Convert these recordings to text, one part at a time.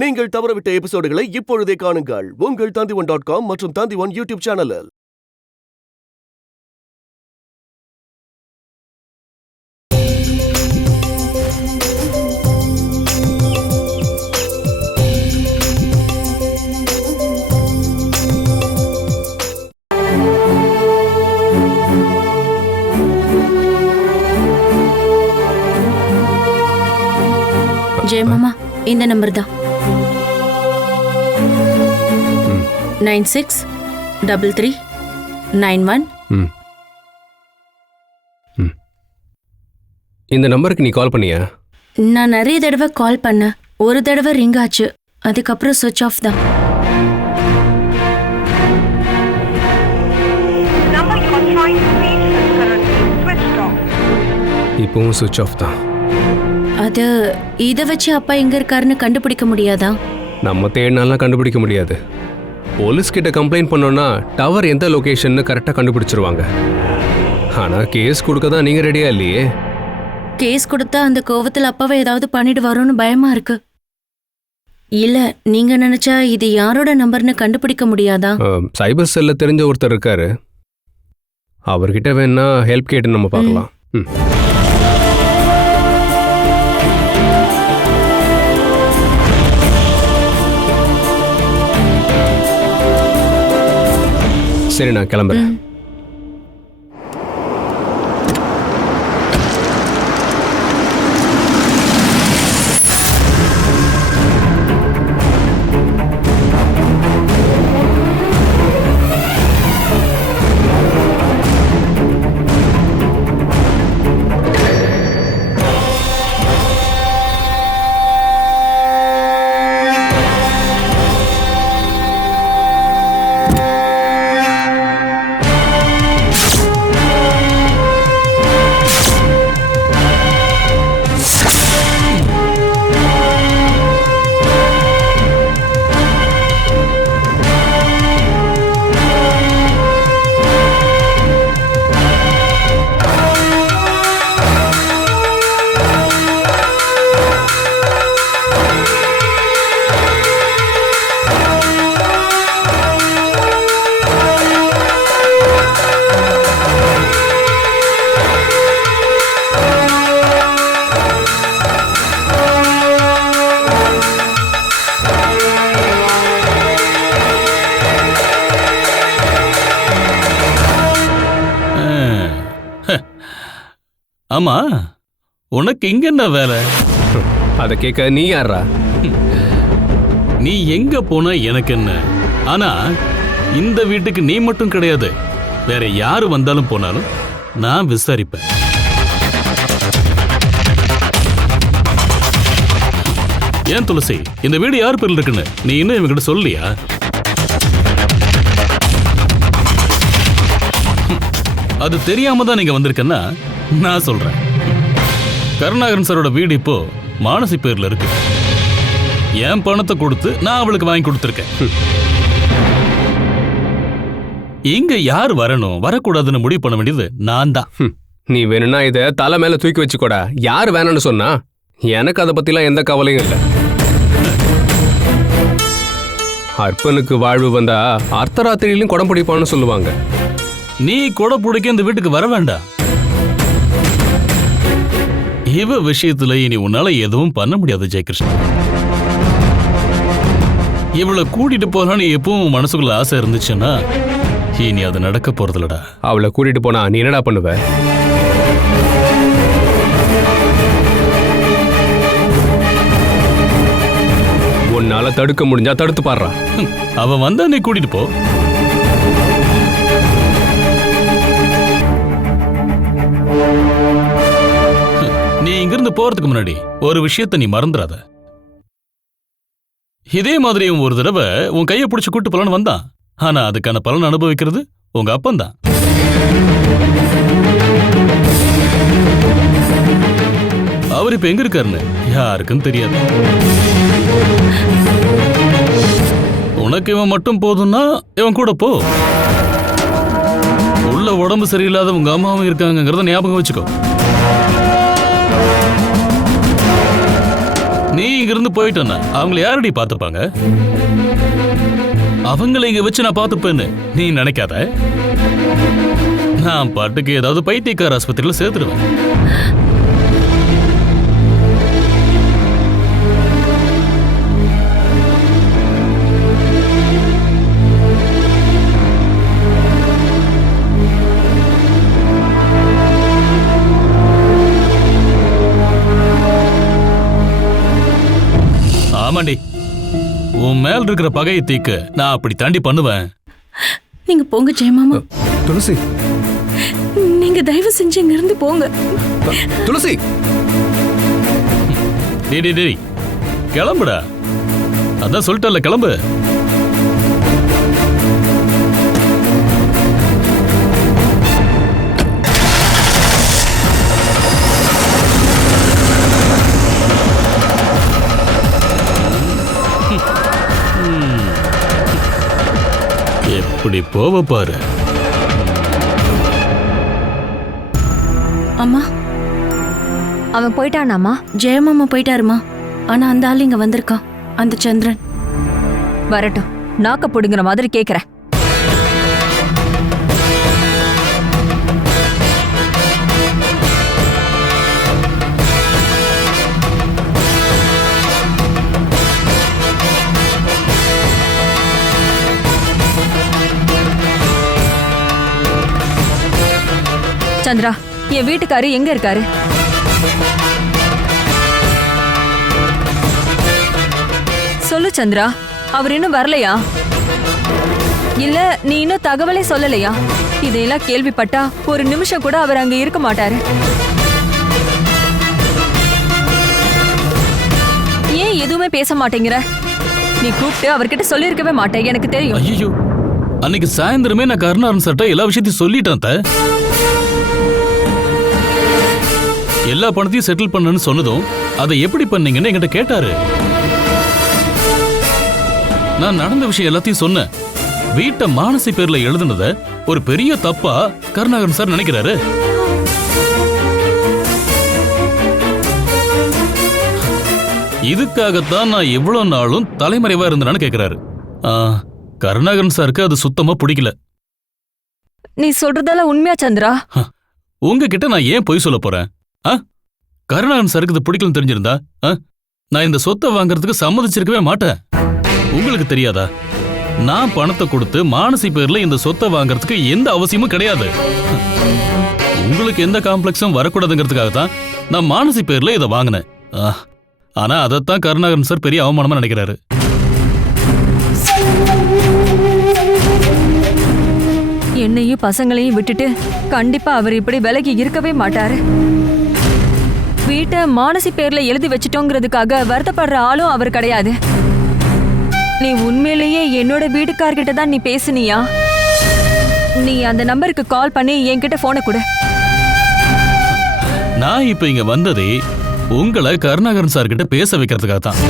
நீங்கள் தவறவிட்ட எபிசோடுகளை இப்பொழுதே காணுங்கள் உங்கள் Tandivan.com மற்றும் Tandivan யூடியூப் சேனலில். ஜெய மாமா, இந்த நம்பர் தான் 963391. இந்த நம்பருக்கு நீ கால் பண்ணியா? நான் நிறைய தடவை கால் பண்ணேன். ஒரு தடவை ரிங் ஆச்சு, அதுக்கப்புறம் சுவிட்ச் ஆஃப் தான். இப்பவும் சுவிட்ச் ஆஃப் தான். அது இதை வச்சு அப்பா எங்க இருக்காருன்னு கண்டுபிடிக்க முடியாதா? நம்ம தேடினாலாம் கண்டுபிடிக்க முடியாது. போலீஸ் கிட்ட கம்ப்ளைண்ட் பண்ணோம்னா டவர் எந்த லொகேஷன்னு கரெக்டாக கண்டுபிடிச்சிருவாங்க. ஆனால் கேஸ் கொடுக்க தான் நீங்கள் ரெடியா இல்லையே. கேஸ் கொடுத்தா அந்த கோவத்தில் அப்பாவை ஏதாவது பண்ணிடுவாரோன்னு பயமா இருக்கு. இல்ல, நீங்க நினைச்சா இது யாரோட நம்பர்னு கண்டுபிடிக்க முடியாதா? சைபர் செல்ல தெரிஞ்ச ஒருத்தர் இருக்காரு, அவர்கிட்ட வேணா ஹெல்ப் கேட்டு நம்ம பார்க்கலாம். சரி, நான் கிளம்புறேன். ஆமா, உனக்கு இங்க என்ன வேலை? அதை கேட்க நீ யாரா? நீ எங்க போன எனக்கு என்ன? ஆனா இந்த வீட்டுக்கு நீ மட்டும் கிடையாது, வேற யாரு வந்தாலும் போனாலும் நான் விசாரிப்பேன். ஏன் துளசி, இந்த வீடு யார் பேர்ல இருக்குன்னு நீ இன்னும் இவங்கிட்ட சொல்லியா? அது தெரியாம தான் நீங்க வந்திருக்கேன்னா நான் சொல்றேன். கருணாகரன் சாரோட வீடு இப்போ மானசி பேர்ல இருக்கு. என் பணத்தை கொடுத்து நான் அவளுக்கு வாங்கி கொடுத்துருக்கேன். இங்க யார் வரணும் வரக்கூடாதுன்னு முடிவு பண்ண வேண்டியது நான் தான். நீ வேணும்னா இதை தலை மேல தூக்கி வச்சுக்கூட. யார் வேணும்னு சொன்னா எனக்கு அதை பத்திலாம் எந்த கவலையும் இல்லை. அர்ப்பனுக்கு வாழ்வு வந்தா அர்த்தராத்திரியிலும் குடம் பிடிப்பான்னு சொல்லுவாங்க. நீ கொடை பிடிக்க இந்த வீட்டுக்கு வர வேண்டாம். இவ விஷயத்துல இனி உன்னால எதுவும் பண்ண முடியாது ஜெயகிருஷ்ணன். இவளை கூட்டிட்டு போலான்னு எப்பவும் மனசுக்குள்ள ஆசை இருந்துச்சுன்னா இனி அது நடக்க போறதில்லடா. அவளை கூட்டிட்டு போனா நீ என்னடா பண்ணுவ? உன்னால தடுக்க முடிஞ்சா தடுத்து பாடுறா. அவ வந்தா நீ கூட்டிட்டு போ. நீ இங்கிருந்து போறதுக்கு முன்னாடி ஒரு விஷயத்தை நீ மறந்துடாத. இதே மாதிரி ஒரு தடவை உன் கையை பிடிச்சு கூட்டு போலான்னு வந்தான். ஆனா அதுக்கான பலன் அனுபவிக்கிறது உங்க அப்பந்தான். அவர் இப்ப எங்க இருக்காருன்னு யாருக்கும் தெரியாது. உனக்கு இவன் மட்டும் போதும்னா இவன் கூட போ. உள்ள உடம்பு சரியில்லாத உங்க அம்மாவும் இருக்காங்கிறத ஞாபகம் வச்சுக்கோ. நீ இங்கிருந்து போயிட்டேன்னா அவங்கள யாரடி பார்த்துப்பாங்க? அவங்கள இங்க வச்சு நான் பார்த்துப்பேன்னு நீ நினைக்காத. நான் பாட்டுக்கு ஏதாவது பைத்தியக்கார ஆஸ்பத்திரியில சேர்த்துருவேன். ஆமாண்டி, உன் மேல் இருக்கிற பகையை தீக்க நான் அப்படி தாண்டி பண்ணுவேன். நீங்க போங்க ஜெயமாமா. துளசி, நீங்க தயவு செஞ்சு இங்க இருந்து போங்க. துளசி, டேய் கிளம்புடா. அதான் சொல்லிட்டல, கிளம்பு. எப்படி போவ பாரு. அம்மா, அவன் போயிட்டானாமா? ஜெயமாமா போயிட்டாருமா. ஆனா அந்த ஆள் இங்க வந்திருக்கான், அந்த சந்திரன். வரட்டும், நாக்க புடுங்குற மாதிரி கேக்குறேன். சந்திரா, என் வீட்டுக்காரு எங்க இருக்காரு? சொல்லு சந்திரா, அவர் இன்னும் வரலையா? இல்ல நீ இன்னும் தகவலே சொல்லலையா? இதையெல்லாம் கேள்விப்பட்டா ஒரு நிமிஷம் கூட அவர் அங்க இருக்க மாட்டாரு. ஏன் எதுவுமே பேச மாட்டேங்கிற? நீ கூப்பிட்டு அவர்கிட்ட சொல்லியிருக்கவே மாட்டேன், எனக்கு தெரியும். ஐயோ, அன்னைக்கு சாயந்தரமே நான் கருணாரன் சார்ட்ட எல்லா விஷயத்தையும் சொல்லிட்டேன். எல்லா பணத்தையும் செட்டில் பண்ணணும்னு சொன்னதும் அதை எப்படி பண்ணீங்கன்னு என்கிட்ட கேட்டாரு. நான் நடந்த விஷயம் எல்லாத்தையும் சொன்னேன். வீட்டை மானசி பேர்ல எழுதுனத ஒரு பெரிய தப்பா கருணாகரன் சார் நினைக்கிறாரு. இதுக்காகத்தான் நான் இவ்வளவு நாளும் தலைமறைவா இருந்தேன்னு கேட்கிறாரு. கருணாகரன் சாருக்கு அது சுத்தமா பிடிக்கல. நீ சொல்றதெல்லாம் உண்மையா சந்திரா? உங்ககிட்ட நான் ஏன் பொய் சொல்ல போறேன்? கருணாகரன் சாருக்கு இது பிடிக்கலன்னு தெரிஞ்சிருந்தா நான் இந்த சொத்தை வாங்குறதுக்கு சம்மதிச்சிருக்கவே மாட்டேன். உங்களுக்கு தெரியாதா, நான் பணத்தை கொடுத்து மானசி பேர்ல இந்த சொத்தை வாங்குறதுக்கு எந்த அவசியமும் கிடையாது. உங்களுக்கு எந்த காம்ப்ளெக்ஸும் வரக்கூடாதுங்கிறதுக்காக தான் நான் மானசி பேர்ல இதை வாங்கினேன். ஆனா அதைத்தான் கருணாகரன் சார் பெரிய அவமானமா நினைக்கிறாரு. என்னையும் பசங்களையும் விட்டுட்டு கண்டிப்பா அவர் இப்படி விலகி இருக்கவே மாட்டாரு. வீட்டை மானசி பேர்ல எழுதி வச்சிட்டோங்கிறதுக்காக வருத்தப்படுற ஆளும் அவர் கிடையாது. நீ உண்மையிலேயே என்னோட வீட்டுக்கார்கிட்ட தான் நீ பேசுனியா? நீ அந்த நம்பருக்கு கால் பண்ணி என்கிட்ட போனை கொடு. நான் இப்ப இங்க வந்ததே உங்களை கருணாகரன் சார் கிட்ட பேச வைக்கிறதுக்காக தான்.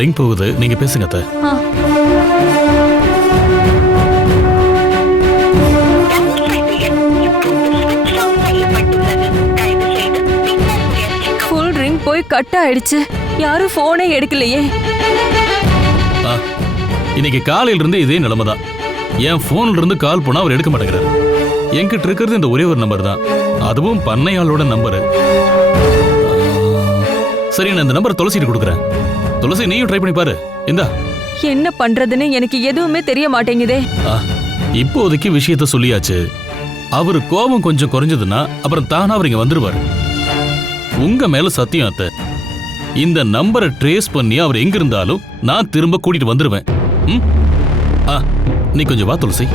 ரிங் போகுது, நீங்க பேசுங்க அத்தை. ஃபுல் ரிங் போய் கட் ஆயிடுச்சு, யாரும் போனே எடுக்கலையே. இன்னைக்கு காலையில இருந்து இதே நிலைமை தான். என் போன்ல இருந்து கால் போனா அவர் எடுக்க மாட்டேங்கிறாரு. என்கிட்ட இருக்கிறது இந்த ஒரே ஒரு நம்பர் தான், அதுவும் பண்ணையாளோட நம்பரு. சரி, நான் இந்த நம்பர் துளசிட்டு கொடுக்குறேன். துளசி, நீயும் ட்ரை பண்ணி பாரு. இந்தா. என்ன பண்றதுன்னு எனக்கு எதுவுமே தெரிய மாட்டேங்குதே. இப்போதைக்கு விஷயத்த சொல்லியாச்சு. அவரு கோபம் கொஞ்சம் குறைஞ்சதுன்னா அப்புறம் தானா அவர் இங்க வந்துருவாரு. உங்க மேல சத்தியம் அத்தை, இந்த நம்பரை ட்ரேஸ் பண்ணி அவர் எங்க இருந்தாலும் நான் திரும்ப கூட்டிட்டு வந்துருவேன். நீ கொஞ்சம் வா துளசி.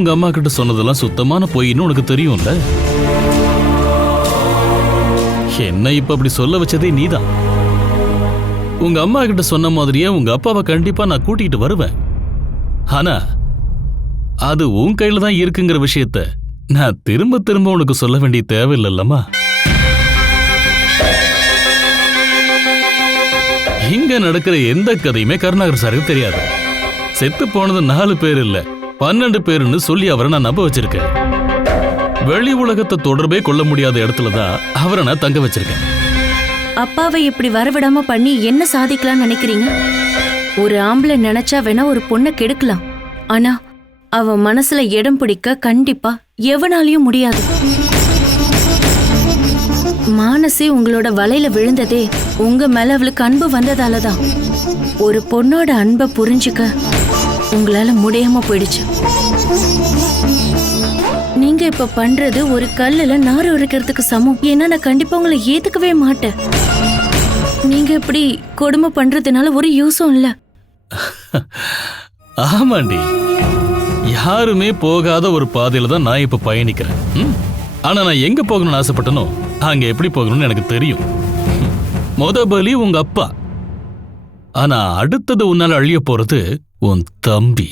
உங்க அம்மா கிட்ட சொன்னதெல்லாம் சுத்தமான பொய்ன்னு உனக்கு தெரியும்ல. என்ன இப்ப அப்படி சொல்ல வச்சதே நீதான். உங்க அம்மா கிட்ட சொன்ன மாதிரியே உங்க அப்பாவை கண்டிப்பா நான் கூட்டிகிட்டு வருவேன். ஆனா அது உன் கையில தான் இருக்குங்கிற விஷயத்த நான் திரும்ப திரும்ப உனக்கு சொல்ல வேண்டிய தேவையில்லம்மா. இங்க நடக்கிற எந்த கதையுமே கருணாகர் சாருக்கு தெரியாது. செத்து போனது 4 பேர் இல்ல 12 பேருன்னு சொல்லி அவரை நான் நம்ப வச்சிருக்கேன். வெளி உலகத்தை தொடர்பே கொள்ள முடியாத இடத்துல தான் அவரை நான் தங்க வச்சிருக்கேன். அப்பாவை இப்படி வரவிடாம பண்ணி என்ன சாதிக்கலாம்னு நினைக்கிறீங்க? ஒரு ஆம்பளை நினைச்சா வேணா ஒரு பொண்ணை கெடுக்கலாம். ஆனா அவ மனசுல இடம் பிடிக்க கண்டிப்பா எவனாலையும் முடியாது. மானசி உங்களோட வலையில விழுந்ததே உங்க மேல அவளுக்கு அன்பு வந்ததாலதான். ஒரு பொண்ணோட அன்பை புரிஞ்சுக்க உங்களால முடியாம போயிடுச்சு. நீங்க இப்ப பண்றது ஒரு கல்லுல நார் உரைக்கிறதுக்கு சமம். ஏன்னா நான் கண்டிப்பா உங்களை ஏத்துக்கவே மாட்டேன். நீங்க இப்படி கொடுமை பண்றதுனால ஒரு யூஸும் இல்ல. ஆமாண்டி, யாருமே போகாத ஒரு பாதையில தான் நான் இப்ப பயணிக்கிறேன். ஆனா நான் எங்க போகணும்னு ஆசைப்பட்டனோ அங்க எப்படி போகணும்னு எனக்கு தெரியும். மொத பலி உங்க அப்பா, ஆனா அடுத்தது உன்னால அழிய போறது உன் தம்பி.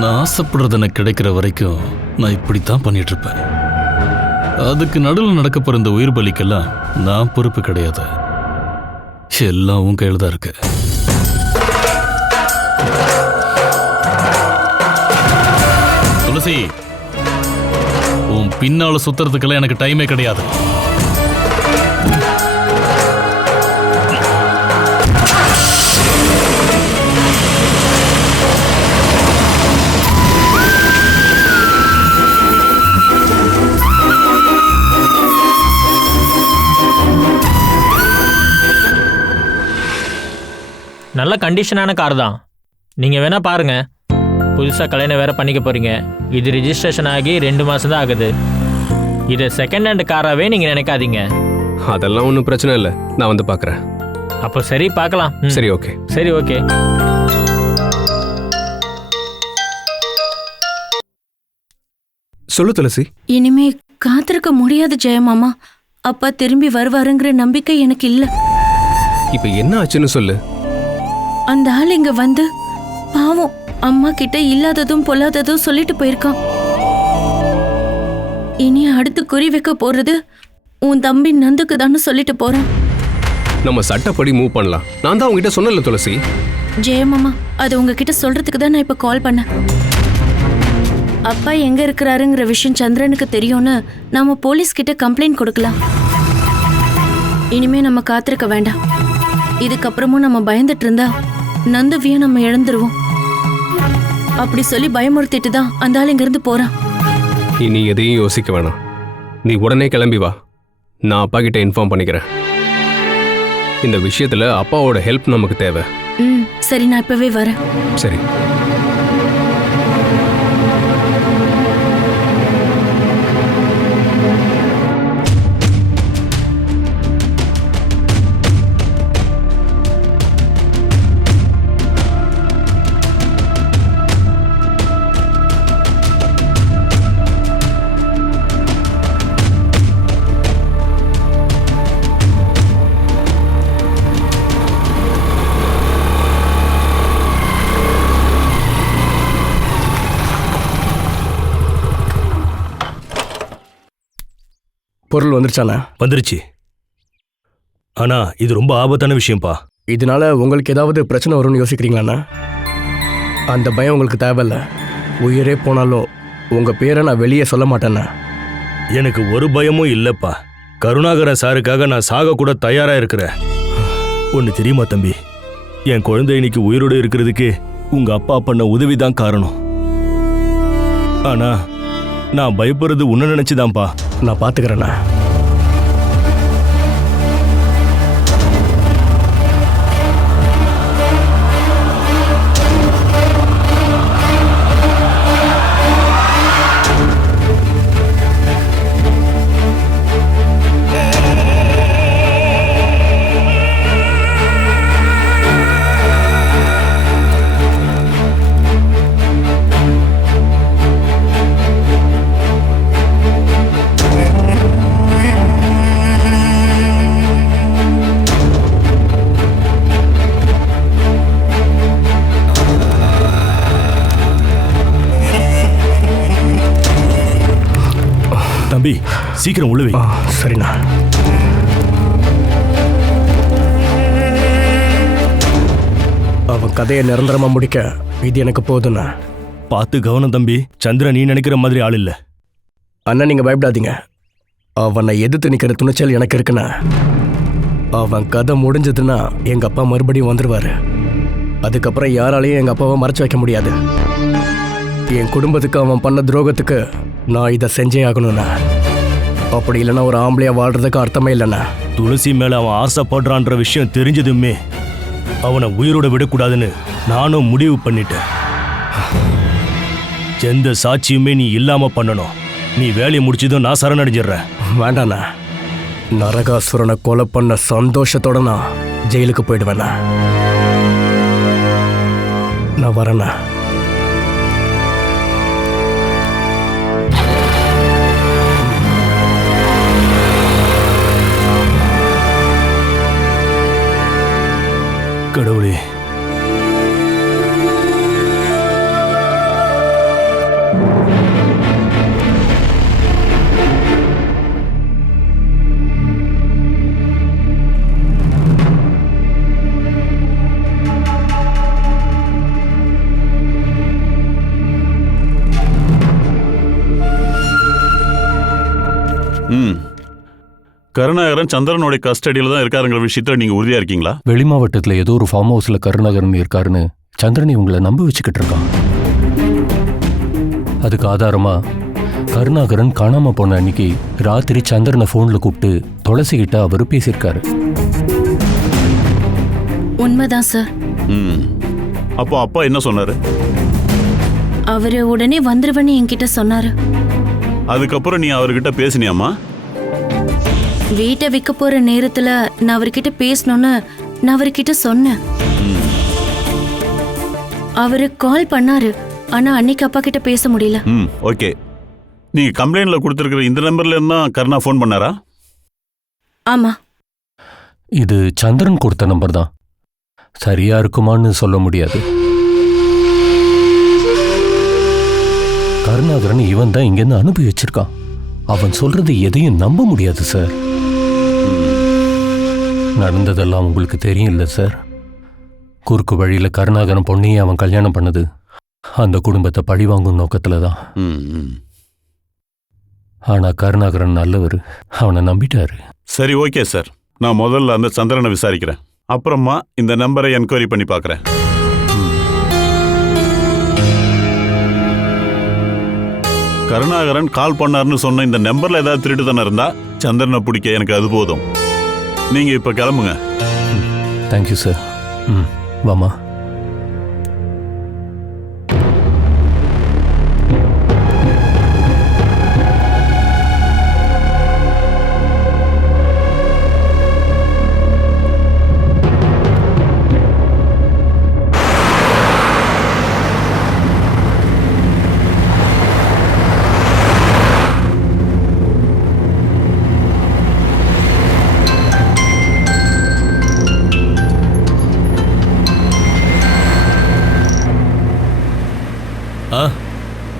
நான் ஆசைப்படுறது எனக்கு கிடைக்கிற வரைக்கும் நான் இப்படித்தான் பண்ணிட்டு இருப்பேன். அதுக்கு நடுவில் நடக்க போற இந்த உயிர் பலிக்கெல்லாம் நான் பொறுப்பு கிடையாது. எல்லாம் உன் கையில் தான் இருக்கு. துளசி, உன் பின்னால சுத்துறதுக்கெல்லாம் எனக்கு டைமே கிடையாது. நல்ல கண்டிஷனான கார் தான். நீங்கள் வேணால் பாருங்கள். புதுசாக கல்யாணம் வேறு பண்ணிக்க போகிறீங்க. இது ரிஜிஸ்ட்ரேஷன் ஆகி 2 மாதம் தான் ஆகுது. இதை செகண்ட் ஹேண்ட் காராகவே நீங்கள் நினைக்காதீங்க. அதெல்லாம் ஒன்றும் பிரச்சனை இல்லை, நான் வந்து பார்க்குறேன். அப்போ சரி, பார்க்கலாம். சரி, ஓகே. சரி, ஓகே. சொல்லு துளசி. இனிமே காத்திருக்க முடியாது ஜெயமாமா. அப்பா திரும்பி வருவாருங்கிற நம்பிக்கை எனக்கு இல்ல. இப்போ என்ன ஆச்சுன்னு சொல்லு. அந்த ஆள் இங்க வந்து பாவம் அம்மா கிட்ட இல்லாததும் பொல்லாததும் சொல்லிட்டு போயிருக்கான். இனி அடுத்து குறி வைக்க போறது உன் தம்பி நந்துக்கு தானே சொல்லிட்டு போறான். நம்ம சட்டப்படி மூவ் பண்ணலாம். நான் தான் உங்ககிட்ட சொன்னல துளசி. ஜெயமாமா, அது உங்ககிட்ட சொல்றதுக்கு தான் நான் இப்ப கால் பண்ணேன். அப்பா எங்க இருக்கிறாருங்கிற விஷயம் சந்திரனுக்கு தெரியும்னு நாம போலீஸ் கிட்ட கம்ப்ளைண்ட் கொடுக்கலாம். இனிமே நம்ம காத்திருக்க வேண்டாம். இதுக்கப்புறமும் நம்ம பயந்துட்டு இருந்தா நந்துவியும் நம்ம இழந்துருவோம். அப்படி சொல்லி பயமுறுத்திட்டு தான் அந்த ஆள் இங்கிருந்து போறான். இனி எதையும் யோசிக்க வேணாம். நீ உடனே கிளம்பி வா. நான் அப்பா கிட்ட இன்ஃபார்ம் பண்ணிக்கிறேன். இந்த விஷயத்துல அப்பாவோட ஹெல்ப் நமக்கு தேவை. சரி, நான் இப்பவே வரேன். சரி. பொருள் வந்துருச்சாண்ணா? வந்துருச்சு. ஆனா இது ரொம்ப ஆபத்தான விஷயம்ப்பா. இதனால உங்களுக்கு ஏதாவது பிரச்சனை வரும்னு யோசிக்கிறீங்களாண்ணா? அந்த பயம் உங்களுக்கு தேவையில்ல. உயிரே போனாலும் உங்க பேரை நான் வெளியே சொல்ல மாட்டேண்ணா. எனக்கு ஒரு பயமும் இல்லப்பா. கருணாகரன் சாருக்காக நான் சாக கூட தயாரா இருக்கிறேன். ஒன்னு தெரியுமா தம்பி, என் குழந்தை இன்னைக்கு உயிரோடு இருக்கிறதுக்கு உங்க அப்பா பண்ண உதவிதான் காரணம். ஆனா நான் பயப்படுறது உன்ன நினைச்சுதான்ப்பா. நான் பாத்துக்கிறேண்ணா. தம்பி சீக்கிரம் உள்ள வை. சரிண்ணா. அவன் கதையை நிரந்தரமா முடிக்க இது எனக்கு போதுண்ணா. பார்த்து கவனம் தம்பி. சந்திரன் நீ நினைக்கிற மாதிரி ஆள் இல்ல. அண்ணா நீங்க பயப்படாதீங்க. அவனை எதிர்த்து நிக்கிற துணிச்சல் எனக்கு இருக்குண்ணா. அவன் கதை முடிஞ்சதுன்னா எங்க அப்பா மறுபடியும் வந்துருவாரு. அதுக்கப்புறம் யாராலையும் எங்க அப்பாவை மறைச்சு வைக்க முடியாது. என் குடும்பத்துக்கு அவன் பண்ண துரோகத்துக்கு நான் இதை செஞ்சே ஆகணும்ண்ணா. அப்படி இல்லைன்னா ஒரு ஆம்பளையா வாழ்றதுக்கு அர்த்தமே இல்லைண்ணா. துளசி மேல அவன் ஆசைப்படுறான்ற விஷயம் தெரிஞ்சதுமே அவனை உயிரோட விடக்கூடாதுன்னு நானும் முடிவு பண்ணிட்டேன். எந்த சாட்சியுமே நீ இல்லாம பண்ணணும். நீ வேலையை முடிச்சதும் நான் சரணடைஞ்சிடுறேன். வேண்டாண்ணா. நரகாசுரனை கொலை பண்ண சந்தோஷத்தோட நான் ஜெயிலுக்கு போயிடுவேண்ணா. நான் வரேண்ணா. கடவுளே, கருணாகரன் சந்திரனுடைய கஸ்டடியில் தான் இருக்காருங்கிற விஷயத்துல நீங்க உறுதியா இருக்கீங்களா? வெளி மாவட்டத்தில் ஏதோ ஒரு ஃபார்ம் ஹவுஸ்ல கருணாகரன் இருக்காருன்னு சந்திரனை உங்களை நம்ப வச்சுக்கிட்டு இருக்கான். அதுக்கு ஆதாரமா கருணாகரன் காணாம போன அன்னைக்கு ராத்திரி சந்திரனை போன்ல கூப்பிட்டு துளசிக்கிட்ட அவர் பேசியிருக்காரு. உண்மைதான் சார். அப்போ அப்பா என்ன சொன்னாரு? அவரு உடனே வந்துருவன்னு என்கிட்ட சொன்னாரு. அதுக்கப்புறம் நீ அவர்கிட்ட பேசினியாமா? வீட்டை விற்க போற நேரத்துல நான் அவர்கிட்ட பேசணும்னு நான் அவர்கிட்ட சொன்னேன். அவரு கால் பண்ணாரு. ஆனா அன்னைக்கு அப்பா கிட்ட பேச முடியல. ஓகே. நீங்க கம்ப்ளைண்ட்ல கொடுத்திருக்கிற இந்த நம்பர்ல இருந்தா கருணா ஃபோன் பண்ணாரா? ஆமா. இது சந்திரன் கொடுத்த நம்பர் தான். சரியா இருக்குமான்னு சொல்ல முடியாது. கருணாகரன் இவன் தான் இங்கேருந்து அனுப்பி வச்சிருக்கான். அவன் சொல்றது எதையும் நம்ப முடியாது சார். நடந்ததெல்லாம் உங்களுக்கு தெரியும் இல்லை சார். குறுக்கு வழியில் கருணாகரன் பொண்ணையே அவன் கல்யாணம் பண்ணது அந்த குடும்பத்தை பழிவாங்கும் நோக்கத்துல தான். ஆனா கருணாகரன் நல்லவர், அவனை நம்பிட்டாரு. சரி, ஓகே சார். நான் முதல்ல அந்த சந்திரனை விசாரிக்கிறேன். அப்புறமா இந்த நம்பரை என்கொயரி பண்ணி பார்க்குறேன். கருணாகரன் கால் பண்ணாருன்னு சொன்ன இந்த நம்பர்ல ஏதாவது திருட்டு தானே இருந்தா சந்திரனை பிடிக்க எனக்கு அது போதும். நீங்க இப்ப கிளம்புங்க. Thank you sir. வாமா.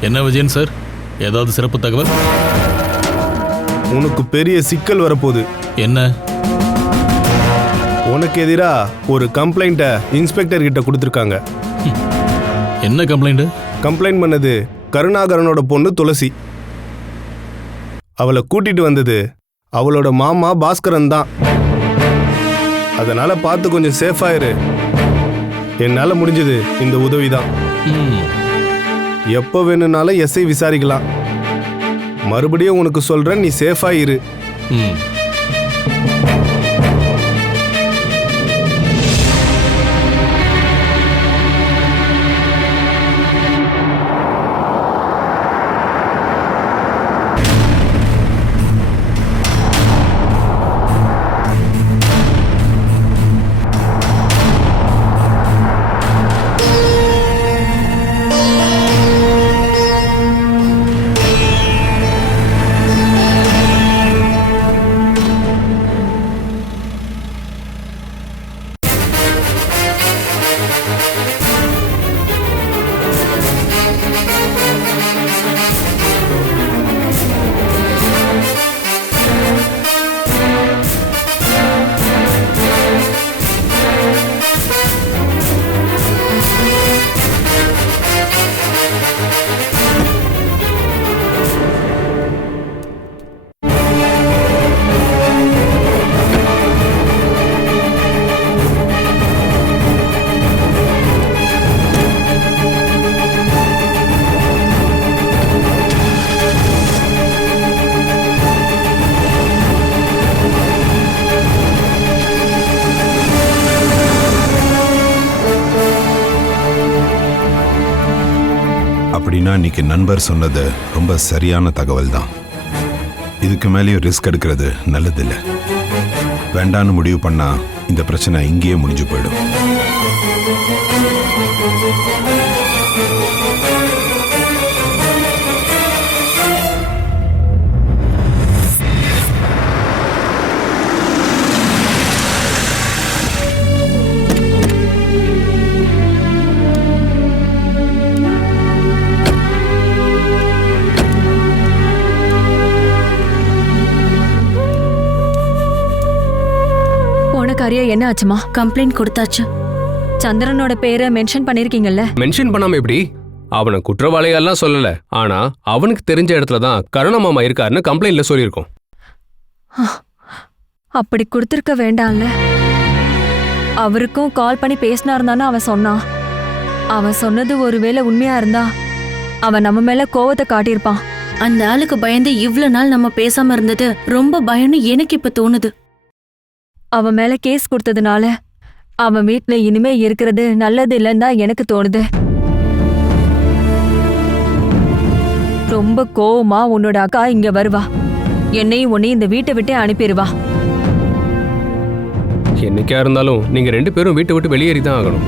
என்ன விஜயன் சார், ஏதாவது சிறப்பு தகவல்? உனக்கு பெரிய சிக்கல் வரப்போகுது. என்ன? உனக்கு எதிரா ஒரு கம்ப்ளைண்ட்டை இன்ஸ்பெக்டர் கிட்ட கொடுத்துருக்காங்க. என்ன கம்ப்ளைண்ட்? கம்ப்ளைண்ட் பண்ணது கருணாகரனோட பொண்ணு துளசி. அவளை கூட்டிட்டு வந்தது அவளோட மாமா பாஸ்கரன் தான். அதனால பார்த்து கொஞ்சம் சேஃபா இரு. என்னால முடிஞ்சது இந்த உதவி தான். எப்போ வேணும்னாலும் எஸ்ஐ விசாரிக்கலாம். மறுபடியும் உனக்கு சொல்றேன், நீ சேஃபா இரு. அப்படின்னா இன்னைக்கு நண்பர் சொன்னது ரொம்ப சரியான தகவல் தான். இதுக்கு மேலேயும் ரிஸ்க் எடுக்கிறது நல்லதில்லை. வேண்டான்னு முடிவு பண்ணா இந்த பிரச்சனை இங்கேயே முடிஞ்சு போயிடும். காரியா என்ன ஆச்சுமா? கம்ப்ளைண்ட் கொடுத்தாச்சு. சந்திரனோட பேரை மென்ஷன் பண்ணிருக்கீங்கல்ல? மென்ஷன் பண்ணாம எப்படி? அவனை குற்றவாளியெல்லாம் சொல்லல. ஆனா அவனுக்கு தெரிஞ்ச இடத்துல தான் கருணா மாமா இருக்காருன்னு கம்ப்ளைண்ட்ல சொல்லியிருக்கோம். அப்படி கொடுத்திருக்க வேண்டாம்ல. அவருக்கும் கால் பண்ணி பேசினாருந்தானு அவன் சொன்னான். அவன் சொன்னது ஒருவேளை உண்மையா இருந்தா அவன் நம்ம மேல கோவத்தை காட்டியிருப்பான். அந்த ஆளுக்கு பயந்து இவ்வளவு நாள் நம்ம பேசாம இருந்தது ரொம்ப பயம்னு எனக்கு இப்ப தோணுது. அவன் மேல கேஸ் கொடுத்ததுனால அவன் வீட்டுல இனிமே இருக்கிறது நல்லது இல்லைன்னு தான் எனக்கு தோணுது. ரொம்ப கோவமா உன்னோட அக்கா இங்க வருவா. என்னையும் உன்னையும் இந்த வீட்டை விட்டு அனுப்பிடுவா. என்னைக்கா இருந்தாலும் நீங்க 2 பேரும் வீட்டை விட்டு வெளியேறி தான் ஆகணும்.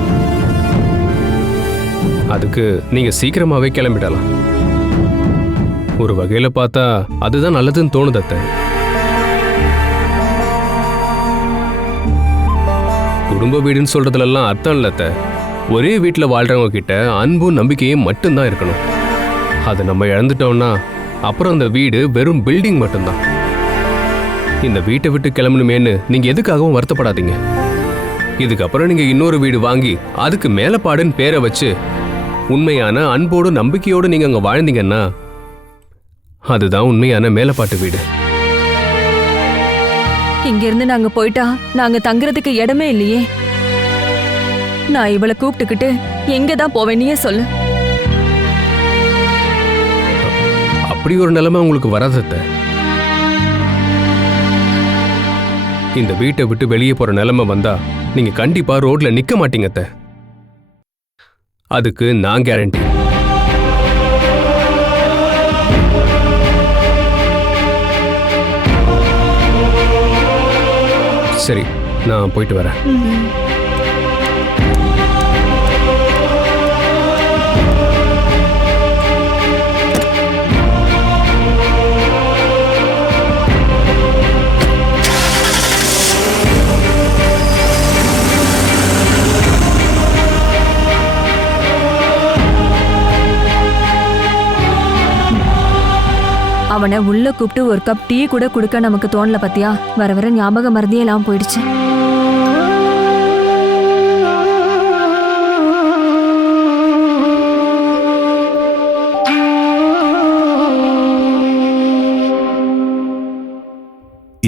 அதுக்கு நீங்க சீக்கிரமாவே கிளம்பிடலாம். ஒரு வகையில பார்த்தா அதுதான் நல்லதுன்னு தோணுது அத்தை. குடும்ப வீடுன்னு சொல்றதுலாம் அர்த்தம் இல்ல அத்தை. ஒரே வீட்டில் வாழ்றவங்க கிட்ட அன்பும் நம்பிக்கையும் மட்டும்தான் இருக்கணும். அதை நம்ம இழந்துட்டோம்னா அப்புறம் அந்த வீடு வெறும் பில்டிங் மட்டும்தான். இந்த வீட்டை விட்டு கிளம்பணுமேன்னு நீங்க எதுக்காகவும் வருத்தப்படாதீங்க. இதுக்கப்புறம் நீங்க இன்னொரு வீடு வாங்கி அதுக்கு மேலப்பாடுன்னு பேரை வச்சு உண்மையான அன்போடு நம்பிக்கையோடு நீங்க அங்க வாழ்ந்தீங்கன்னா அதுதான் உண்மையான மேலப்பாட்டு வீடு. இங்கிருந்து நாங்க போயிட்டா நாங்க தங்குறதுக்கு இடமே இல்லையே. நான் இவளை கூப்பிட்டுக்கிட்டு எங்கதான் போவேன் நீயே சொல்லு. அப்படி ஒரு நிலைமை உங்களுக்கு வராதத்த. இந்த வீட்டை விட்டு வெளியே போற நிலைமை வந்தா நீங்க கண்டிப்பா ரோட்ல நிக்க மாட்டீங்க அத்தை. அதுக்கு நான் கேரண்டி. சரி, நான் போயிட்டு வரேன். அவனை உள்ள கூப்பிட்டு ஒரு கப் டீ கூட குடுக்க நமக்கு தோணல பத்தியா? வர வர ஞாபக மறதியே எல்லாம் போயிடுச்சு.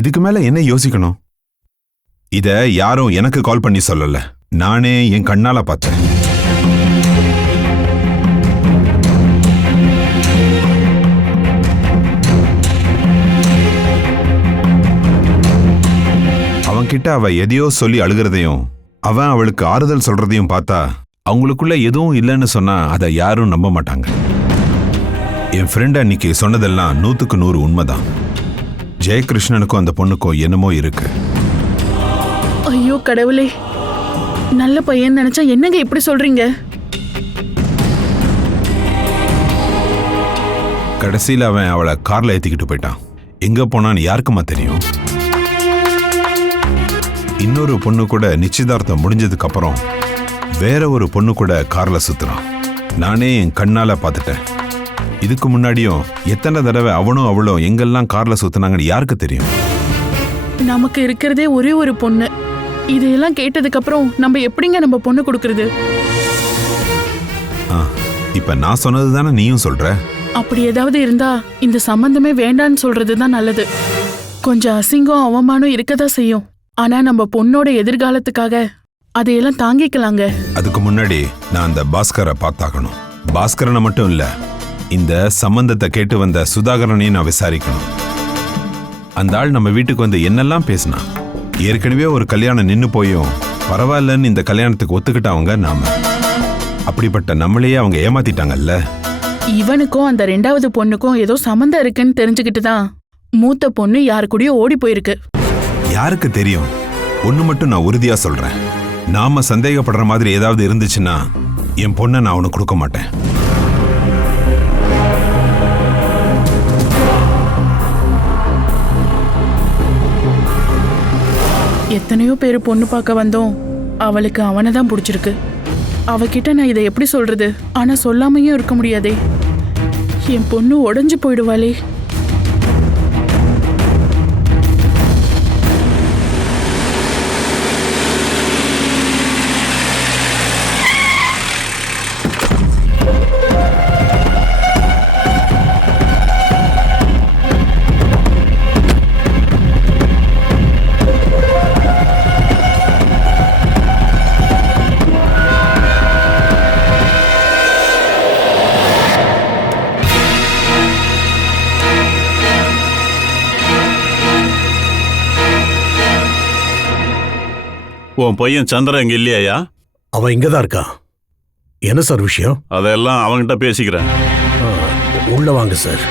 இதுக்கு மேல என்ன யோசிக்கணும்? இத யாரும் எனக்கு கால் பண்ணி சொல்லல, நானே என் கண்ணால பார்த்தேன். அவன்கிட்ட அவ எதையோ சொல்லி அழுகிறதையும் அவன் அவளுக்கு ஆறுதல் சொல்றதையும் பார்த்தா அவங்களுக்குள்ள எதுவும் இல்லைன்னு சொன்னா அதை யாரும் நம்ப மாட்டாங்க. என் ஃப்ரெண்ட் அன்னைக்கு சொன்னதெல்லாம் 100க்கு 100 உண்மைதான். ஜெயகிருஷ்ணனுக்கும் அந்த பொண்ணுக்கும் என்னமோ இருக்கு. ஐயோ கடவுளே, நல்ல பையன் நினைச்சா என்னங்க இப்படி சொல்றீங்க? கடைசியில் அவன் அவளை கார்ல ஏத்திக்கிட்டு போயிட்டான். எங்க போனான்னு யாருக்குமா தெரியும்? இன்னொரு பொண்ணு கூட நிச்சயதார்த்தம் முடிஞ்சதுக்கு அப்புறம் வேற ஒரு பொண்ணு கூட கார்ல சுத்துறான். நானே என் கண்ணால பார்த்துட்டேன். இதுக்கு முன்னாடியும் எத்தனை தடவை அவனும் அவளும் எங்கெல்லாம் கார்ல சுத்தினாங்கன்னு யாருக்கு தெரியும்? நமக்கு இருக்கிறதே ஒரே ஒரு பொண்ணு. இதையெல்லாம் கேட்டதுக்கு அப்புறம் நம்ம எப்படிங்க நம்ம பொண்ணு கொடுக்கறது? இப்ப நான் சொன்னது தானே நீயும் சொல்ற. அப்படி ஏதாவது இருந்தா இந்த சம்பந்தமே வேண்டான்னு சொல்றதுதான் நல்லது. கொஞ்சம் அசிங்கம் அவமானம் இருக்கதான் செய்யும். ஆனா நம்ம பொண்ணோட எதிர்காலத்துக்காக அதையெல்லாம் தாங்கிக்கலாங்க. அதுக்கு முன்னாடி நான் அந்த பாஸ்கரை பார்த்தாகணும். பாஸ்கரனை மட்டும் இல்ல, இந்த சம்பந்தத்தை கேட்டு வந்த சுதாகரனையும் நான் விசாரிக்கணும். அந்த ஆள் நம்ம வீட்டுக்கு வந்து என்னெல்லாம் பேசினா. ஏற்கனவே ஒரு கல்யாணம் நின்னு போயும் பரவாயில்லன்னு இந்த கல்யாணத்துக்கு ஒத்துக்கிட்டவங்க நாம. அப்படிப்பட்ட நம்மளையே அவங்க ஏமாத்திட்டாங்கல்ல. இவனுக்கும் அந்த 2வது பொண்ணுக்கும் ஏதோ சம்மந்தம் இருக்குன்னு தெரிஞ்சுக்கிட்டு தான் மூத்த பொண்ணு யாரு கூடயோ ஓடி போயிருக்கு. யாருக்கு தெரியும்? ஒண்ணு மட்டும் நான் உறுதியா சொல்றேன், நாம சந்தேகப்படுற மாதிரி ஏதாவது இருந்துச்சுன்னா என் பொண்ணை நான் அவனுக்கு கொடுக்க மாட்டேன். எத்தனையோ பேர் பொண்ணு பார்க்க வந்தோம், அவளுக்கு அவனை தான் பிடிச்சிருக்கு. அவகிட்ட நான் இதை எப்படி சொல்றது? ஆனா சொல்லாமையும் இருக்க முடியாதே. என் பொண்ணு உடைஞ்சு போயிடுவாளே. உன் பையன் சந்திரன் இங்க இல்லையா? அவன் இங்க தான் இருக்கான். என்ன சார் விஷயம்? அதெல்லாம் அவன்கிட்ட பேசிக்கிறேன். உள்ள வாங்க சார்.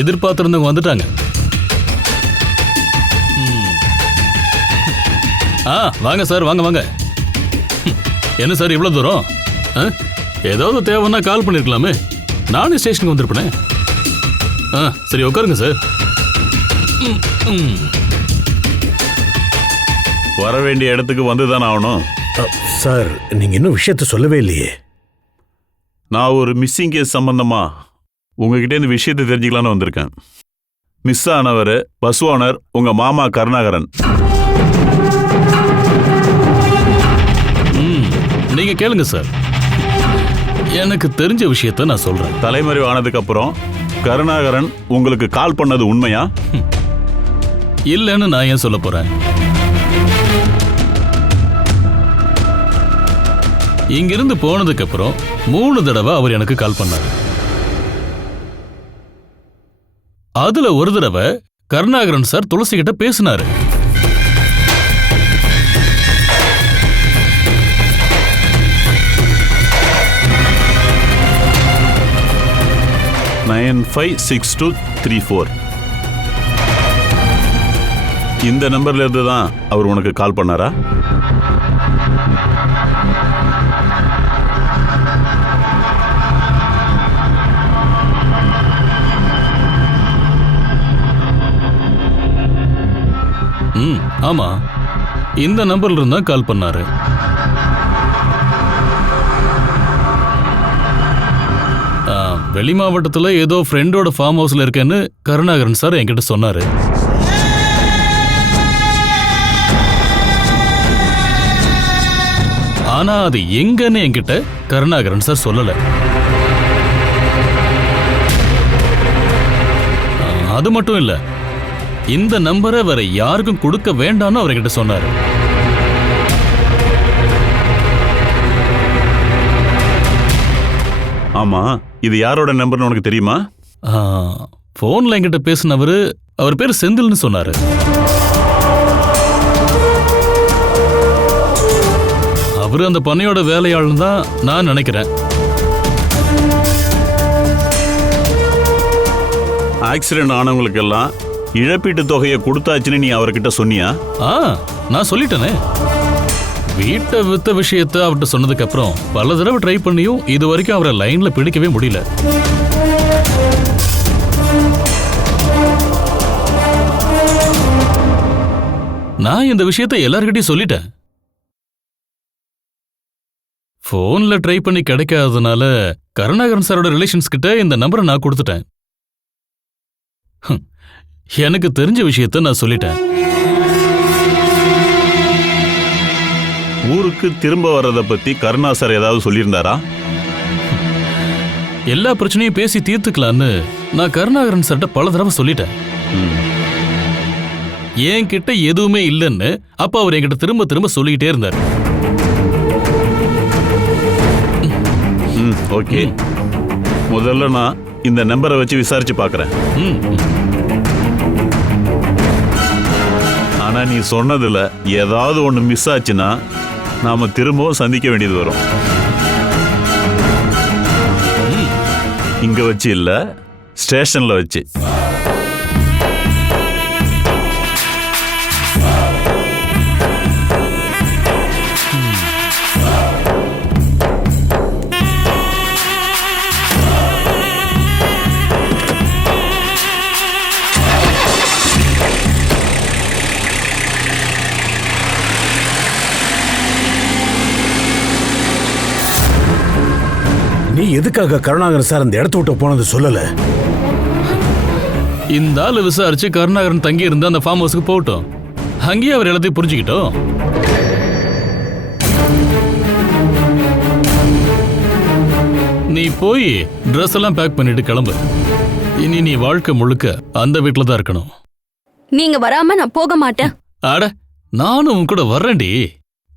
எதிர்பார்த்திருந்தவங்க வந்துட்டாங்க. வாங்க சார், வாங்க வாங்க. என்ன சார் இவ்வளவு தூரம்? ஏதாவது தேவைன்னா கால் பண்ணிருக்கலாமே, நானும் ஸ்டேஷனுக்கு வந்திருப்பேனே. சரி உட்காருங்க சார். வர வேண்டிய இடத்துக்கு வந்துதான் ஆகணும். சார் நீங்க இன்னும் விஷயத்த சொல்லவே இல்லையே. நான் ஒரு மிஸ்ஸிங் கேஸ் சம்பந்தமா உங்ககிட்ட இந்த விஷயத்தை தெரிஞ்சுக்கலான்னு வந்திருக்கேன். மிஸ் ஆனவர் பஸ் ஓனர் உங்க மாமா கருணாகரன். நீங்க கேளுங்க சார், எனக்கு தெரிஞ்ச விஷயத்த நான் சொல்றேன். தலைமறைவு ஆனதுக்கு அப்புறம் கருணாகரன் உங்களுக்கு கால் பண்ணது உண்மையா? இல்லைன்னு நான் ஏன் சொல்ல போறேன்? இங்கிருந்து போனதுக்கு அப்புறம் 3 தடவை அவர் எனக்கு கால் பண்ணாரு. அதுல ஒரு தடவை கருணாகரன் சார் துளசி கிட்ட பேசினாரு. இந்த நம்பர்ல இருந்து தான் அவர் உனக்கு கால் பண்ணாரா? ஆமா, இந்த நம்பர்ல இருந்து தான் கால் பண்ணாரு. வெளி மாவட்டத்துல ஏதோ ஃப்ரெண்டோட ஃபார்ம் ஹவுஸ்ல இருக்கேன்னு கருணாகரன் சார் என்கிட்ட சொன்னாரு. ஆனா அது எங்கன்னு என்கிட்ட கருணாகரன் சார் சொல்லல. அது மட்டும் இல்ல, இந்த நம்பரை வேற யாருக்கும் கொடுக்க வேண்டாம்னு அவர்கிட்ட சொன்னாரு. ஆமா, இது யாரோட நம்பர்னு உனக்கு தெரியுமா? போன்ல என்கிட்ட பேசினவரு, அவர் பேர் செந்தில்னு சொன்னாரு. அவரு அந்த பண்ணையோட வேலையாளன் தான் நான் நினைக்கிறேன். ஆக்சிடென்ட் ஆனவங்களுக்கெல்லாம் இழப்பீட்டு தொகையை கொடுத்தாச்சுன்னு நீ அவர்கிட்ட சொன்னியா? நான் சொல்லிட்டேனே. வீட்டை வித்த விஷயத்த அவர்கிட்ட சொன்னதுக்கு அப்புறம் பல தடவை ட்ரை பண்ணியும் இது வரைக்கும் அவரை லைன்ல பிடிக்கவே முடியல. நான் இந்த விஷயத்தை எல்லார்கிட்டயும் சொல்லிட்டேன். போன்ல ட்ரை பண்ணி கிடைக்காததுனால கருணாகரன் சாரோட ரிலேஷன்ஸ் கிட்ட இந்த நம்பரை நான் கொடுத்துட்டேன். எனக்கு தெரிஞ்ச விஷயத்த நான் சொல்லிட்டேன். ஊருக்கு திரும்ப வர்றதை பத்தி கருணா சார் ஏதாவது சொல்லியிருந்தாரா? எல்லா பிரச்சனையும் பேசி தீர்த்துக்கலான்னு நான் கருணாகரன் சார்ட்ட பல தடவை சொல்லிட்டேன். என்கிட்ட எதுவுமே இல்லைன்னு அப்ப அவர் என்கிட்ட திரும்ப திரும்ப சொல்லிக்கிட்டே இருந்தார். ஓகே, முதல்ல நான் இந்த நம்பரை வச்சு விசாரிச்சு பார்க்கறேன். ஆனா ஆனா நீ சொன்னதுல ஏதாவது ஒன்று மிஸ் ஆச்சுன்னா நாம திரும்பவும் சந்திக்க வேண்டியது வரும். இங்க வச்சு இல்ல, ஸ்டேஷன்ல வச்சு. நீ எதுக்காக கருணாகரன் சார் அந்த இடத்த விட்டு போனது சொல்லல? இந்த ஆளு விசாரிச்சு கருணாகரன் தங்கி இருந்த அந்த ஃபார்ம் ஹவுஸுக்கு போகட்டும். அங்கேயே அவர் எல்லாத்தையும் புரிஞ்சுக்கிட்டோம். நீ போய் ட்ரெஸ் எல்லாம் பேக் பண்ணிட்டு கிளம்பு. இனி நீ வாழ்க்கை முழுக்க அந்த வீட்டில் தான் இருக்கணும். நீங்க வராம நான் போக மாட்டேன். அட, நானும் உன் கூட வர்றேன்டி.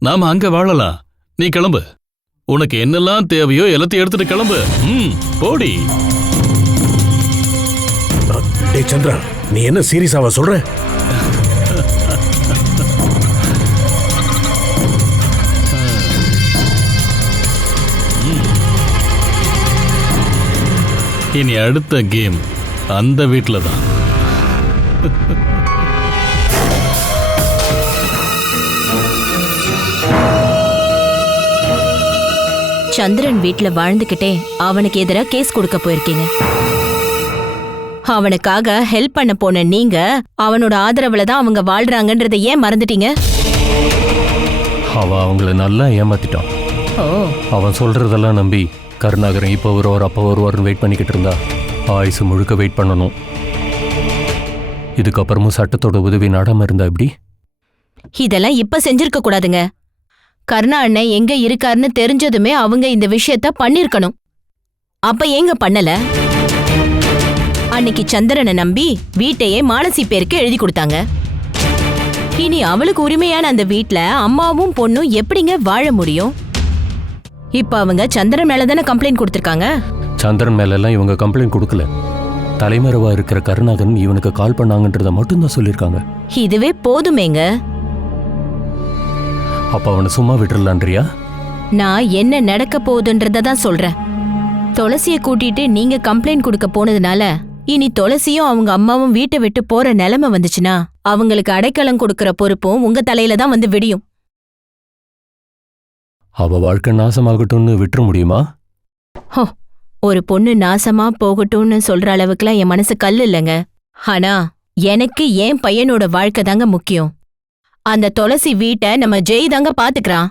நாம அங்க வாழலாம். நீ கிளம்பு. உனக்கு என்னெல்லாம் தேவையோ எல்லாத்தையும் எடுத்துட்டு கிளம்பு. போடி. டேய் சந்திரா, நீ என்ன சீரியஸாவா சொல்ற? இனி அடுத்த கேம் அந்த வீட்டில் தான். சந்திரன் வீட்ல வாழ்ந்துகிட்டே அவனுக்கு எதிராக கேஸ் கொடுக்க போயிருக்கீங்க. அவனுக்காக ஹெல்ப் பண்ண போன நீங்க அவனோட ஆதரவுல தான் அவங்க வாழ்றாங்கன்றதை ஏன் மறந்துட்டீங்க? அவன் அவங்கள நல்லா ஏமாத்திட்டான். அவன் சொல்றதெல்லாம் நம்பி கருணாகரன் இப்போ வருவார் அப்போ வருவார்னு வெயிட் பண்ணிக்கிட்டு இருந்தா ஆயுசு முழுக்க வெயிட் பண்ணணும். இதுக்கப்புறமும் சட்டத்தோட உதவி நாடாம இருந்தா எப்படி? இதெல்லாம் இப்ப செஞ்சிருக்க கூடாதுங்க. கருணா அண்ணன் எங்க இருக்காருன்னு தெரிஞ்சதுமே அவங்க இந்த விஷயத்த பண்ணிருக்கணும். அப்ப ஏங்க பண்ணல? அன்னைக்கு சந்திரனை நம்பி வீட்டையே மானசி பேருக்கு எழுதி கொடுத்தாங்க. இனி அவளுக்கு உரிமையான அந்த வீட்ல அம்மாவும் பொண்ணும் எப்படிங்க வாழ முடியும்? இப்ப அவங்க சந்திரன் மேலதானே கம்ப்ளைண்ட் கொடுத்திருக்காங்க. சந்திரன் மேலெல்லாம் இவங்க கம்ப்ளைண்ட் கொடுக்கல. தலைமறைவா இருக்கிற கருணாகரன் இவனுக்கு கால் பண்ணாங்கன்றத மட்டும்தான் சொல்லியிருக்காங்க. இதுவே போதுமேங்க. அப்ப அவனை சும்மா விட்டுறலான்றியா? நான் என்ன நடக்க போகுதுன்றத தான் சொல்றேன். துளசியை கூட்டிட்டு நீங்க கம்ப்ளைண்ட் கொடுக்க போனதுனால இனி துளசியும் அவங்க அம்மாவும் வீட்டை விட்டு போற நிலைமை வந்துச்சுன்னா அவங்களுக்கு அடைக்கலம் கொடுக்கற பொறுப்பும் உங்க தலையில தான் வந்து விடியும். அவ வாழ்க்கை நாசமாகட்டும்னு விட்டுற முடியுமா? ஒரு பொண்ணு நாசமா போகட்டும்னு சொல்ற அளவுக்குலாம் என் மனசு கல் இல்லைங்க. ஆனா எனக்கு என் பையனோட வாழ்க்கை தாங்க முக்கியம். அந்த துளசி வீட்டை நம்ம ஜெய் தாங்க பாத்துக்கிறான்.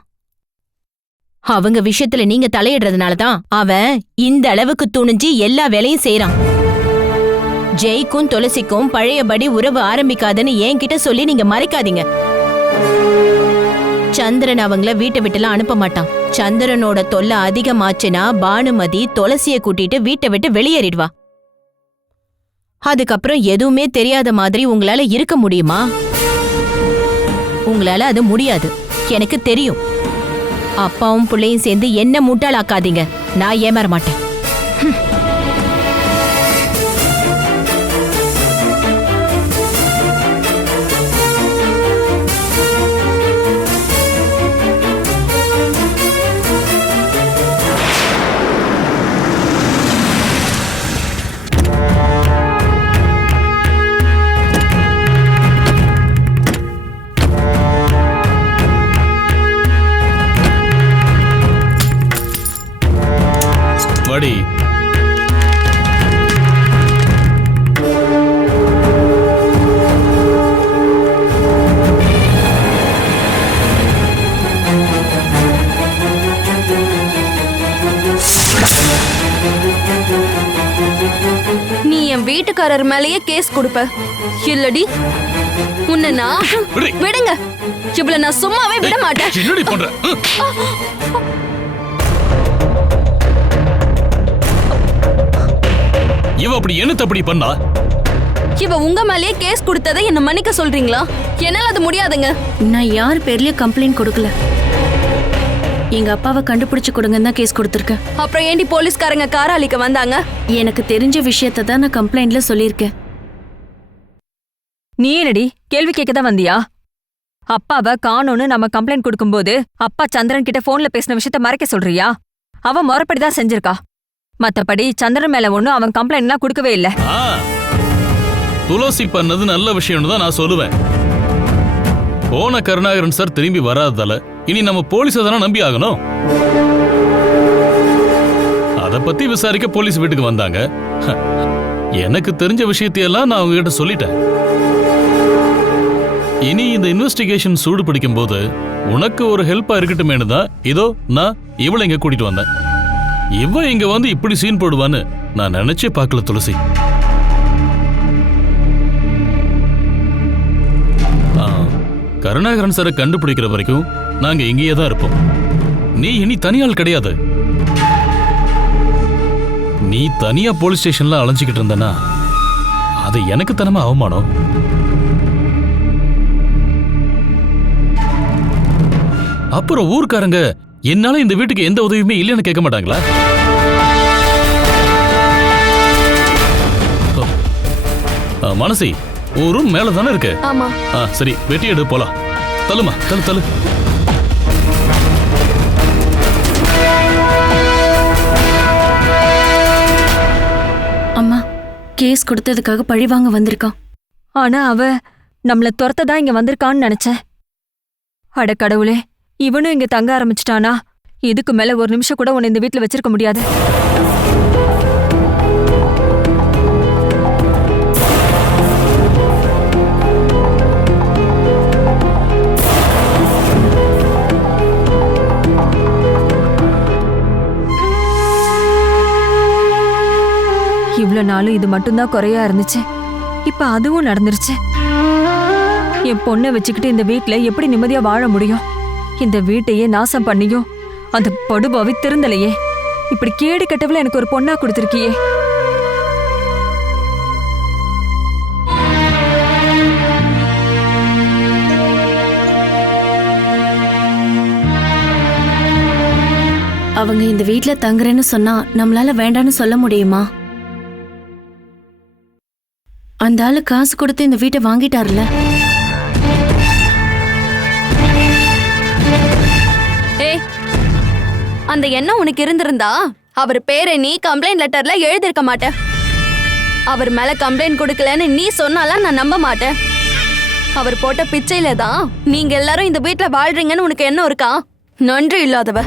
அவங்க விஷயத்துல நீங்க தலையிடுறதுனாலதான் அவன் இந்த அளவுக்கு துணிஞ்சு எல்லா வேலையும் செய்யறான். ஜெய்க்கும் துளசிக்கும் பழையபடி உறவு ஆரம்பிக்காதுன்னு என்கிட்ட சொல்லி நீங்க மறைக்காதீங்க. சந்திரன் அவங்கள வீட்டை விட்டுலாம் அனுப்ப மாட்டான். சந்திரனோட தொல்லை அதிகமாச்சுன்னா பானுமதி துளசிய கூட்டிட்டு வீட்டை விட்டு வெளியேறிடுவா. அதுக்கப்புறம் எதுவுமே தெரியாத மாதிரி உங்களால இருக்க முடியுமா? உங்களால அது முடியாது, எனக்கு தெரியும். அப்பாவும் பிள்ளையும் சேர்ந்து என்ன முட்டாளாக்காதீங்க. நான் ஏமாற மாட்டேன். வாடி. நீ என் வீட்டுக்காரர் மேலேயே கேஸ் கொடுப்ப இல்லடி? உன்னை நான் விடுங்க. இவ்வளவு நான் சும்மாவே விட மாட்டேன். என்னடி பண்ற? இவ அப்படி என்ன தப்படி பண்ணா? இவ உங்க மேலேயே கேஸ் கொடுத்ததை என்ன மன்னிக்க சொல்றீங்களா? என்னால அது முடியாதுங்க. நான் யார் பேர்லயும் கம்ப்ளைண்ட் கொடுக்கல. எங்க அப்பாவை கண்டுபிடிச்சு கொடுங்கன்னு தான் கேஸ் கொடுத்திருக்கேன். அப்புறம் ஏண்டி போலீஸ்காரங்க கார அழிக்க வந்தாங்க? எனக்கு தெரிஞ்ச விஷயத்தை தான் நான் கம்ப்ளைண்ட்ல சொல்லியிருக்கேன். நீ என்னடி கேள்வி கேட்க தான் வந்தியா? அப்பாவை காணோன்னு நம்ம கம்ப்ளைண்ட் கொடுக்கும்போது அப்பா சந்திரன் கிட்ட போன்ல பேசின விஷயத்த மறைக்க சொல்றியா? அவன் முறைப்படிதான் செஞ்சிருக்கா. மத்தபடி சந்திரன் மேல ஒண்ணும் அவன் கம்ப்ளைண்ட்லாம் கொடுக்கவே இல்ல. துளசி பண்ணது நல்ல விஷயம்னு தான் நான் சொல்லுவேன். போன கருணாகரன் சார் திரும்பி வராததால இனி நம்ம போலீஸை தானே நம்பி ஆகணும். அத பத்தி விசாரிக்க போலீஸ் வீட்டுக்கு வந்தாங்க. எனக்கு தெரிஞ்ச விஷயத்தையெல்லாம் நான் அவங்க கிட்ட சொல்லிட்டேன். இனி இந்த இன்வெஸ்டிகேஷன் சூடு பிடிக்கும் போது உனக்கு ஒரு ஹெல்ப்பா இருக்கட்டுமேனு தான் இதோ நான் இவளை இங்க கூட்டிட்டு வந்தேன். இவ இங்க வந்து இப்படி சீன் போடுவான்னு நான் நினைச்சே பார்க்கல துளசி. கருணாகரன் சாரை கண்டுபிடிக்கிற வரைக்கும் நாங்க இங்கேயே தான் இருப்போம். நீ இனி தனியாள் கிடையாது. நீ தனியா போலீஸ் ஸ்டேஷன்ல அலைஞ்சிக்கிட்டு இருந்தனா அது எனக்கு தனமா அவமானம். அப்புறம் ஊர்க்காரங்க என்னால இந்த வீட்டுக்கு எந்த உதவியுமே இல்லைன்னு கேட்க மாட்டாங்களா? மனசி, ஒரு ரூம் மேல தானே இருக்கு. ஆமா. சரி, வெட்டி எடு, போலாம். தள்ளுமா, தள்ளு தள்ளு. அம்மா, கேஸ் கொடுத்ததுக்காக பழி வாங்க வந்திருக்கான். ஆனா அவ நம்மள துரத்ததான் இங்க வந்திருக்கான்னு நினைச்சேன். அட கடவுளே, இவனும் இங்க தங்க ஆரம்பிச்சிட்டானா? இதுக்கு மேல ஒரு நிமிஷம் கூட உன்னை இந்த வீட்டுல வச்சிருக்க முடியாது. இவ்வளவு நாளும் இது மட்டும்தான் குறையா இருந்துச்சு. இப்ப அதுவும் நடந்துருச்சு. என் பொண்ணை வச்சுக்கிட்டு இந்த வீட்டுல எப்படி நிம்மதியா வாழ முடியும்? இந்த வீட்டையே நாசம் பண்ணியும் அந்த படுபாவி திருந்தலையே. இப்படி கேடு கட்டவுல எனக்கு ஒரு பொண்ணா கொடுத்திருக்கியே. அவங்க இந்த வீட்ல தங்குறேன்னு சொன்னா நம்மளால வேண்டான்னு சொல்ல முடியுமா? அந்த ஆளு காசு கொடுத்து இந்த வீட்டை வாங்கிட்டார்ல. அந்த எண்ணம் உனக்கு இருந்திருந்தா அவர் பேரை நீ கம்ப்ளைண்ட் லெட்டர்ல எழுதிருக்க மாட்ட. அவர் மேல கம்ப்ளைண்ட் கொடுக்கலன்னு நீ சொன்னாலாம் நான் நம்ப மாட்டேன். அவர் போட்ட பிச்சையில தான் நீங்க எல்லாரும் இந்த வீட்டுல வாழ்றீங்கன்னு உனக்கு என்ன இருக்கா? நன்றி இல்லாதவ.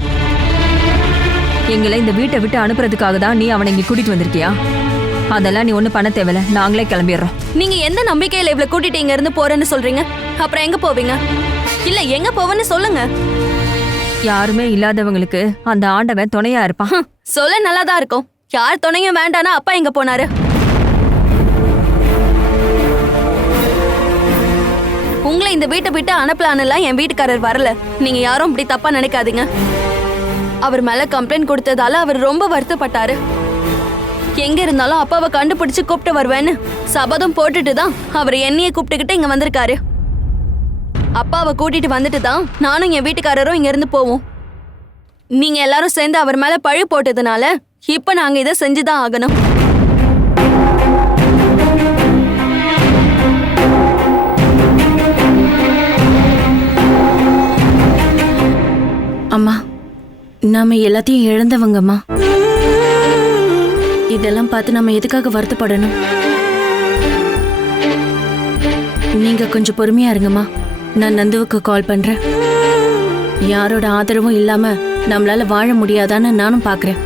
எங்களை இந்த வீட்டை விட்டு அனுப்புறதுக்காக தான் நீ அவனை இங்க கூட்டிட்டு வந்திருக்கியா? அதெல்லாம் நீ ஒண்ணு பண்ண தேவையில்ல, நாங்களே கிளம்பிடுறோம். நீங்க எந்த நம்பிக்கையில இவ்வளவு கூட்டிட்டு இங்க இருந்து போறேன்னு சொல்றீங்க? அப்புறம் எங்க போவீங்க? இல்ல எங்க போவேன்னு சொல்லுங்க. யாருமே இல்லாதவங்களுக்கு அந்த ஆண்டவன் துணையா இருப்பான். சொல்ல நல்லாதான் இருக்கும். யார் துணையும் வேண்டானா அப்பா எங்க போனாரு? உங்களை இந்த வீட்டை விட்டு அனுப்பலான்னுலாம் என் வீட்டுக்காரர் வரல. நீங்க யாரும் இப்படி தப்பா நினைக்காதீங்க. அவர் மேல கம்ப்ளைண்ட் கொடுத்ததால அவர் ரொம்ப வருத்தப்பட்டாரு. எங்க இருந்தாலும் அப்பாவை கண்டுபிடிச்சு கூப்பிட்டு வருவேன்னு சபதம் போட்டுட்டு தான் அவர் என்னையே கூப்பிட்டுக்கிட்டு இங்க வந்திருக்காரு. அப்பாவை கூட்டிட்டு வந்துட்டு தான் நானும் என் வீட்டுக்காரரும் இங்க இருந்து போவோம். நீங்க எல்லாரும் சேர்ந்து அவர் மேல பழி போட்டதுனால இப்ப நாங்க இதை செஞ்சுதான் ஆகணும். அம்மா, நாம எல்லாத்தையும் இழந்தவங்கம்மா. இதெல்லாம் பார்த்து நம்ம எதுக்காக வருத்தப்படணும்? நீங்க கொஞ்சம் பொறுமையா இருங்கம்மா. நான் நந்துவுக்கு கால் பண்றேன். யாரோட ஆதரவும் இல்லாம நம்மளால வாழ முடியாதான்னு நானும் பாக்குறேன்.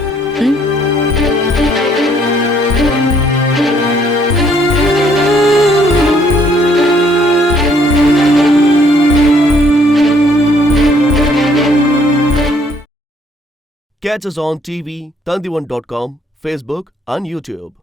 Catch us on TV, Tandivan.com, Facebook and YouTube.